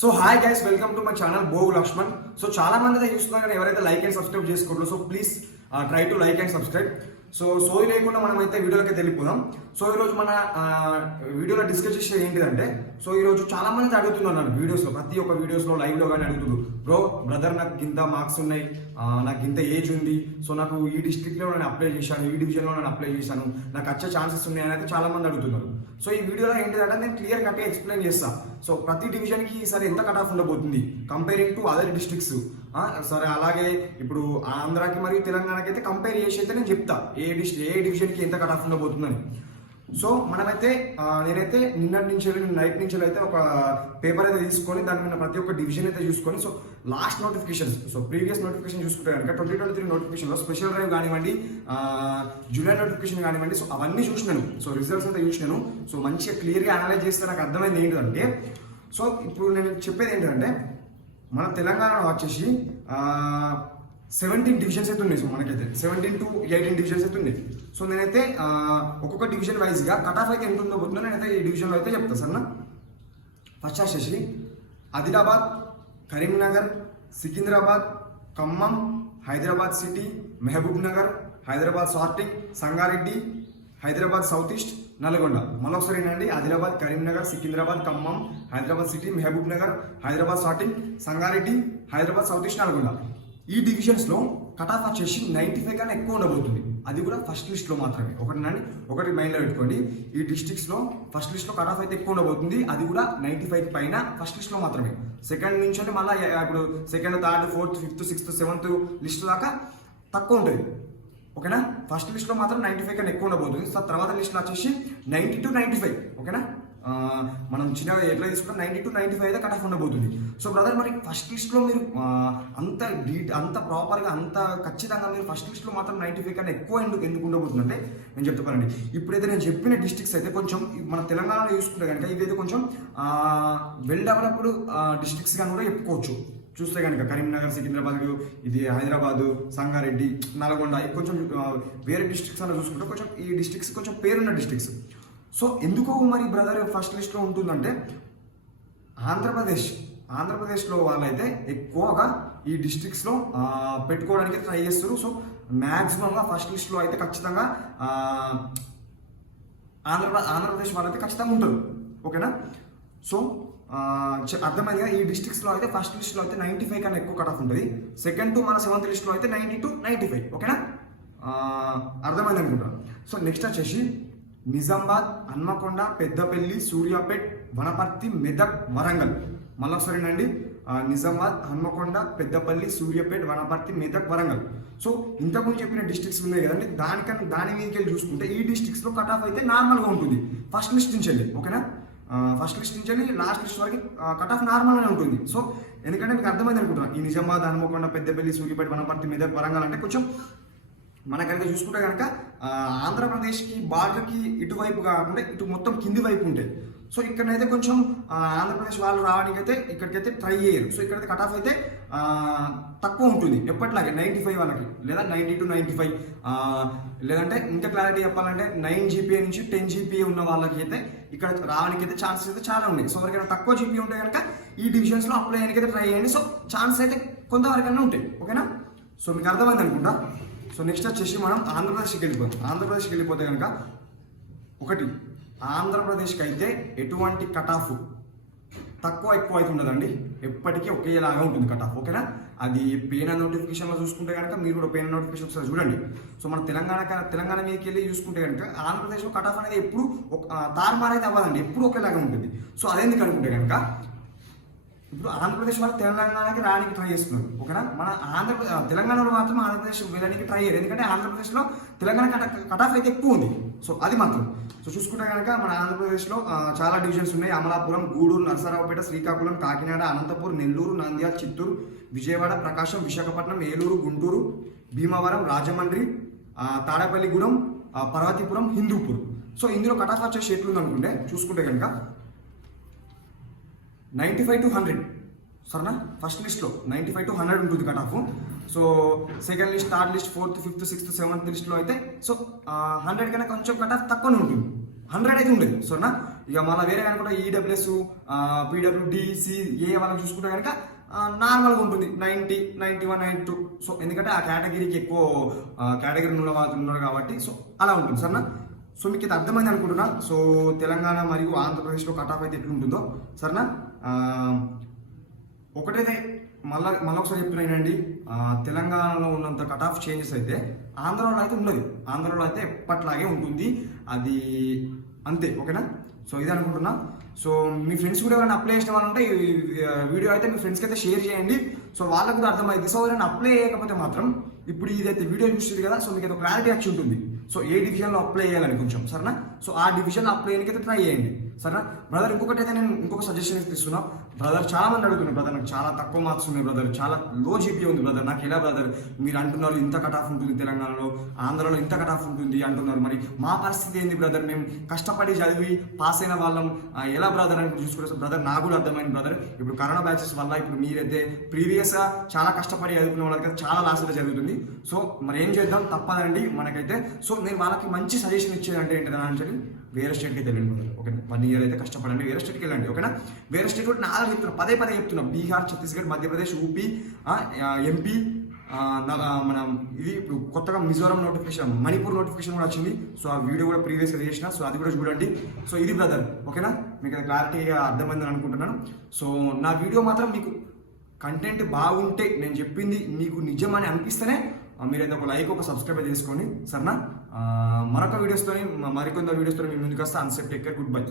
So hi guys, welcome to my channel Bogu Laxman. So చాలా మంది అయితే చూస్తున్నారు కానీ ఎవరైతే లైక్ అండ్ సబ్స్క్రైబ్ చేసుకోవట్లేదు. So please try to like and subscribe. So సోయి లేకుండా మనం అయితే వీడియోలోకి వెళ్ళిపోదాం. సో ఈరోజు మన వీడియోలో డిస్కస్ చేసే ఏంటిదంటే, సో ఈరోజు చాలా మంది అడుగుతున్నారు నన్ను వీడియోస్లో, ప్రతి ఒక్క వీడియోస్లో లైవ్లో కానీ అడుగుతున్నారు, బ్రదర్ నాకు ఇంత మార్క్స్ ఉన్నాయి, నాకు ఇంత ఏజ్ ఉంది, సో నాకు ఈ డిస్ట్రిక్ట్లో నేను అప్లై చేశాను, ఈ డివిజన్లో నేను అప్లై చేశాను, నాకు వచ్చే ఛాన్సెస్ ఉన్నాయి అని అయితే చాలా మంది అడుగుతున్నారు. సో ఈ వీడియోలో ఏంటిదంటే నేను క్లియర్ కట్గా ఎక్స్ప్లెయిన్ చేస్తాను. సో ప్రతి డివిజన్కి సరే ఎంత కట్ ఆఫ్ ఉండబోతుంది కంపేరింగ్ టు అదర్ డిస్ట్రిక్ట్స్. సరే అలాగే ఇప్పుడు ఆంధ్రాకి మరియు తెలంగాణకి అయితే కంపేర్ చేసి అయితే నేను చెప్తా ఏ డివిజన్కి ఎంత కట్ ఆఫ్ ఉండబోతుందని. సో మనమైతే నేనైతే నిన్నటి నుంచి నైట్ నుంచి అయితే ఒక పేపర్ అయితే తీసుకొని దాని మీద ప్రతి ఒక్క డివిజన్ అయితే చూసుకొని, so last notifications, so previous notification చూసుకుంటే కనుక 2023 నోటిఫికేషన్లో స్పెషల్ డ్రైవ్ కానివ్వండి, జూలై నోటిఫికేషన్ కానివ్వండి, సో అవన్నీ చూసినాను. సో రిజల్ట్స్ అయితే చూసినాను. సో మంచిగా క్లియర్గా అనలైజ్ చేస్తే నాకు అర్థమైంది ఏంటంటే, సో ఇప్పుడు నేను చెప్పేది ఏంటంటే మన తెలంగాణలో వచ్చేసి 17 డివిజన్స్ అయితే ఉన్నాయి. సో మనకైతే 17 to 18 డివిజన్స్ అయితే ఉన్నాయి. సో నేనైతే ఒక్కొక్క డివిజన్ వైజ్గా కట్ ఆఫ్ అయితే ఎంత ఉందో పోతుందో నేనైతే ఈ డివిజన్లో అయితే చెప్తాను సరేనా. ఫస్ట్ వచ్చేసి Adilabad, Karimnagar, Secunderabad, Khammam, Hyderabad city, Mahabubnagar, Hyderabad sorting, Sangareddy, Hyderabad south east, Nalgonda. మళ్ళొకసారి ఏంటండి, Adilabad, Karimnagar, Secunderabad, Khammam, Hyderabad city, Mahabubnagar, Hyderabad sorting, Sangareddy, Hyderabad south east, Nalgonda. ఈ డివిజన్స్లో కట్ ఆఫ్ వచ్చేసి 95 కన్నా ఎక్కువ ఉండబోతుంది. అది కూడా ఫస్ట్ లిస్ట్లో మాత్రమే. ఒకటి మైండ్లో పెట్టుకోండి, ఈ డిస్ట్రిక్ట్స్లో ఫస్ట్ లిస్ట్లో కట్ ఆఫ్ అయితే ఎక్కువ ఉండబోతుంది. అది కూడా 95 పైన ఫస్ట్ లిస్ట్లో మాత్రమే. సెకండ్ నుంచి అంటే మళ్ళీ ఇప్పుడు second, third, fourth, fifth, sixth, seventh list దాకా తక్కువ ఉంటుంది. ఓకేనా. ఫస్ట్ లిస్ట్లో మాత్రం 95 కన్నా ఎక్కువ ఉండబోతుంది. సో తర్వాత లిస్ట్లో వచ్చేసి 90 to 95. ఓకేనా. మనం చిన్నగా ఎట్లా తీసుకుంటాం 90 to 95 అయితే కట్ ఆఫ్ ఉండబోతుంది. సో బ్రదర్ మరి ఫస్ట్ లిస్ట్లో మీరు అంత ప్రాపర్గా అంత ఖచ్చితంగా మీరు ఫస్ట్ లిస్ట్లో మాత్రం 95 కన్నా ఎక్కువ ఎందుకు ఉండబోతుందంటే నేను చెప్తానండి. ఇప్పుడైతే నేను చెప్పిన డిస్ట్రిక్ట్స్ అయితే కొంచెం మన తెలంగాణలో చూసుకుంటే కనుక ఇవైతే కొంచెం వెల్ డెవలప్డ్ డిస్ట్రిక్ట్స్ కానీ కూడా చెప్పుకోవచ్చు. చూస్తే కనుక కరీంనగర్, సికింద్రాబాద్, ఇది హైదరాబాదు, సంగారెడ్డి, నల్గొండ, కొంచెం వేరే డిస్ట్రిక్ట్స్ అలా చూసుకుంటే కొంచెం ఈ డిస్ట్రిక్ట్స్ కొంచెం పేరున్న డిస్ట్రిక్ట్స్. సో ఎందుకో మరి బ్రదర్ ఫస్ట్ లిస్ట్లో ఉంటుందంటే ఆంధ్రప్రదేశ్లో వాళ్ళైతే ఎక్కువగా ఈ డిస్ట్రిక్ట్స్లో పెట్టుకోవడానికి ట్రై చేస్తారు. సో మ్యాక్సిమంగా ఫస్ట్ లిస్ట్లో అయితే ఖచ్చితంగా ఆంధ్రప్రదేశ్ వాళ్ళైతే ఖచ్చితంగా ఉంటారు. ఓకేనా. సో అర్థమైందిగా. ఈ డిస్ట్రిక్ట్స్లో అయితే ఫస్ట్ లిస్ట్లో అయితే 95 కన్నా ఎక్కువ కట్ ఆఫ్ ఉంటుంది. సెకండ్ టు మన 7th లిస్ట్లో అయితే 90 to 95. ఓకేనా. అర్థమైంది అనుకుంటాను. సో నెక్స్ట్ వచ్చేసి నిజామాబాద్, హన్మకొండ, పెద్దపల్లి, సూర్యాపేట్, వనపర్తి, మెదక్, వరంగల్. మళ్ళొకసారి అండి, నిజామాబాద్, హన్మకొండ, పెద్దపల్లి, సూర్యాపేట్, వనపర్తి, మెదక్, వరంగల్. సో ఇంతకుముందు చెప్పిన డిస్ట్రిక్ట్స్ ఉన్నాయి కదండి, దాని మీదకి వెళ్ళి చూసుకుంటే ఈ డిస్ట్రిక్ట్స్లో కట్ ఆఫ్ అయితే నార్మల్గా ఉంటుంది ఫస్ట్ లిస్ట్ నుంచి వెళ్ళి. ఓకేనా. ఫస్ట్ లిస్ట్ నుంచి వెళ్ళి లాస్ట్ లిస్ట్ వరకు కట్ ఆఫ్ నార్మల్గానే ఉంటుంది. సో ఎందుకంటే మీకు అర్థమైంది అనుకుంటున్నాను. ఈ నిజామాబాద్, హన్మకొండ, పెద్దపల్లి, సూర్యాపేట, వనపర్తి, మెదక్, వరంగల్ అంటే కొంచెం మనకైతే చూసుకుంటే కనుక ఆంధ్రప్రదేశ్కి బార్డర్కి ఇటువైపు కాకుండా ఇటు మొత్తం కింది వైపు ఉంటాయి. సో ఇక్కడైతే కొంచెం ఆంధ్రప్రదేశ్ వాళ్ళు రావడానికి అయితే ఇక్కడికైతే ట్రై చేయరు. సో ఇక్కడైతే కట్ ఆఫ్ అయితే తక్కువ ఉంటుంది ఎప్పటిలాగే 95 వాళ్ళకి, లేదా 90 to 95. లేదంటే ఇంకా క్లారిటీ చెప్పాలంటే 9 GPA నుంచి 10 GPA ఉన్న వాళ్ళకి అయితే ఇక్కడ రావడానికి అయితే ఛాన్సెస్ అయితే చాలా ఉన్నాయి. సో ఎవరికైనా తక్కువ GPA ఉంటే కనుక ఈ డివిజన్స్లో అప్లై చేయడానికి అయితే ట్రై చేయండి. సో ఛాన్సెస్ అయితే కొంతవరకైనా ఉంటాయి. ఓకేనా. సో మీకు అర్థమైంది అనుకుంటా. సో నెక్స్ట్ వచ్చేసి మనం ఆంధ్రప్రదేశ్కి వెళ్ళిపోతే కనుక ఒకటి, ఆంధ్రప్రదేశ్కి అయితే ఎటువంటి కట్ ఆఫ్ తక్కువ ఎక్కువ అయితే ఉండదండి. ఎప్పటికీ ఒకేలాగా ఉంటుంది కట్ ఆఫ్. ఓకేనా. అది పేన నోటిఫికేషన్లో చూసుకుంటే కనుక మీరు కూడా పేన నోటిఫికేషన్ ఒకసారి చూడండి. సో మన తెలంగాణ మీదకి వెళ్ళి చూసుకుంటే కనుక ఆంధ్రప్రదేశ్లో కట్ ఆఫ్ అనేది ఎప్పుడు తారుమారు అయితే అవ్వదండి, ఎప్పుడు ఒకేలాగా ఉంటుంది. సో అదేందుకు అనుకుంటే కనుక ఇప్పుడు ఆంధ్రప్రదేశ్ వాళ్ళు తెలంగాణకి రావడానికి ట్రై చేస్తున్నారు. ఓకేనా. మన తెలంగాణలో మాత్రం ఆంధ్రప్రదేశ్ వెళ్ళడానికి ట్రై చేయరు, ఎందుకంటే ఆంధ్రప్రదేశ్లో తెలంగాణ కట్ ఆఫ్ అయితే ఎక్కువ ఉంది. సో అది మాత్రం. సో చూసుకుంటే కనుక మన ఆంధ్రప్రదేశ్లో చాలా డివిజన్స్ ఉన్నాయి. అమలాపురం, గూడూరు, నరసరావుపేట, శ్రీకాకుళం, కాకినాడ, అనంతపూర్, నెల్లూరు, నంద్యాల, చిత్తూరు, విజయవాడ, ప్రకాశం, విశాఖపట్నం, ఏలూరు, గుంటూరు, భీమవరం, రాజమండ్రి, తాడేపల్లిగూడెం, పర్వతీపురం, హిందూపూర్. సో ఇందులో కట్ ఆఫ్ వచ్చే షేట్లు ఉందనుకుంటే చూసుకుంటే కనుక 95 to 100. సరేనా. ఫస్ట్ లిస్ట్లో 95 to 100 ఉంటుంది cut off. So second list, third list, 4th, 5th, 6th, 7th లిస్ట్లో అయితే సో 100 కన్నా కొంచెం కట్ ఆఫ్ తక్కువనే ఉంటుంది. 100 అయితే ఉండదు. సరేనా. ఇక మళ్ళీ వేరే కనుకుంటే ఈడబ్ల్యూఎస్ పీడబ్ల్యూడి సిఏ వాళ్ళని చూసుకుంటే కనుక నార్మల్గా ఉంటుంది 90, 91, 92. సో ఎందుకంటే ఆ కేటగిరీకి ఎక్కువ కేటగిరీ ఉన్న వాళ్ళు ఉన్నారు కాబట్టి సో అలా ఉంటుంది సరేనా. సో మీకు ఇది అర్థమైంది అనుకుంటున్నా. సో తెలంగాణ మరియు ఆంధ్రప్రదేశ్లో కట్ ఆఫ్ అయితే ఎట్లుంటుందో సరేనా. ఒకటైతే మళ్ళీ ఒకసారి చెప్తున్నానండి, తెలంగాణలో ఉన్నంత కట్ ఆఫ్ చేంజెస్ అయితే ఆంధ్రాలో అయితే ఉండదు. ఆంధ్రాలో అయితే ఎప్పట్లాగే ఉంటుంది, అది అంతే ఓకేనా. సో ఇది అనుకుంటున్నా. సో మీ ఫ్రెండ్స్ కూడా ఎవరైనా అప్లై చేసిన వాళ్ళు ఉంటే ఈ వీడియో అయితే మీ ఫ్రెండ్స్కి అయితే షేర్ చేయండి. సో వాళ్ళకు కూడా అర్థమైంది. సో ఎవరైనా అప్లై చేయకపోతే మాత్రం ఇప్పుడు ఇదైతే వీడియో చూస్తుంది కదా, సో మీకు అయితే క్లారిటీ వచ్చి ఉంటుంది. సో ఏ డివిజన్లో అప్లై చేయాలని కొంచెం సరేనా. సో ఆ డివిజన్లో అప్లై చేయడానికి అయితే ట్రై చేయండి సరేనా. బ్రదర్ ఇంకొకటి అయితే నేను ఇంకొక సజెషన్ అయితే ఇస్తున్నా. బ్రదర్ చాలా మంది అడుగుతున్నారు, బ్రదర్ నాకు చాలా తక్కువ మార్క్స్ ఉన్నాయి బ్రదర్, చాలా లో జీపీ ఉంది బ్రదర్, నాకు ఎలా బ్రదర్ మీరు అంటున్నారు ఇంత కట్ ఆఫ్ ఉంటుంది తెలంగాణలో, ఆంధ్రలో ఇంత కట్ ఆఫ్ ఉంటుంది అంటున్నారు, మరి మా పరిస్థితి ఏంది బ్రదర్, మేము కష్టపడి చదివి పాస్ అయిన వాళ్ళం ఎలా బ్రదర్ అని చూసుకుంటే బ్రదర్ నాకు కూడా అర్థమైంది బ్రదర్. ఇప్పుడు కరోనా బ్యాచెస్ వల్ల ఇప్పుడు మీరైతే ప్రీవియస్గా చాలా కష్టపడి చదువుకునే వాళ్ళకి చాలా లాస్ అయితే జరుగుతుంది. సో మరి ఏం చేద్దాం, తప్పదండి మనకైతే. సో నేను వాళ్ళకి మంచి సజెషన్ ఇచ్చేదంటే ఏంటంటే అని చెప్పి వేరే స్టేట్కి అయితే వెళ్ళండి ఓకేనా. 1 year అయితే కష్టపడండి, వేరే స్టేట్కి వెళ్ళండి ఓకేనా. వేరే స్టేట్ కూడా నాలుగు చెప్తున్నా, పదే చెప్తున్నా, బీహార్, ఛత్తీస్గఢ్, మధ్యప్రదేశ్, యూపీ, ఎంపీ, మన ఇది ఇప్పుడు కొత్తగా మిజోరం నోటిఫికేషన్, మణిపూర్ నోటిఫికేషన్ కూడా వచ్చింది. సో ఆ వీడియో కూడా ప్రీవియస్గా చేసిన, సో అది కూడా చూడండి. సో ఇది బ్రదర్ ఓకేనా, మీకు అది క్లారిటీగా అర్థమైందని అనుకుంటున్నాను. సో నా వీడియో మాత్రం మీకు కంటెంట్ బాగుంటే, నేను చెప్పింది మీకు నిజమని అనిపిస్తేనే మీరైతే ఒక లైక్, ఒక సబ్స్క్రైబ్ చేసుకోండి సరేనా. మరొక వీడియోస్తో మరికొంత వీడియోస్తో మీ ముందుకు వస్తే. Unset take care, good bye.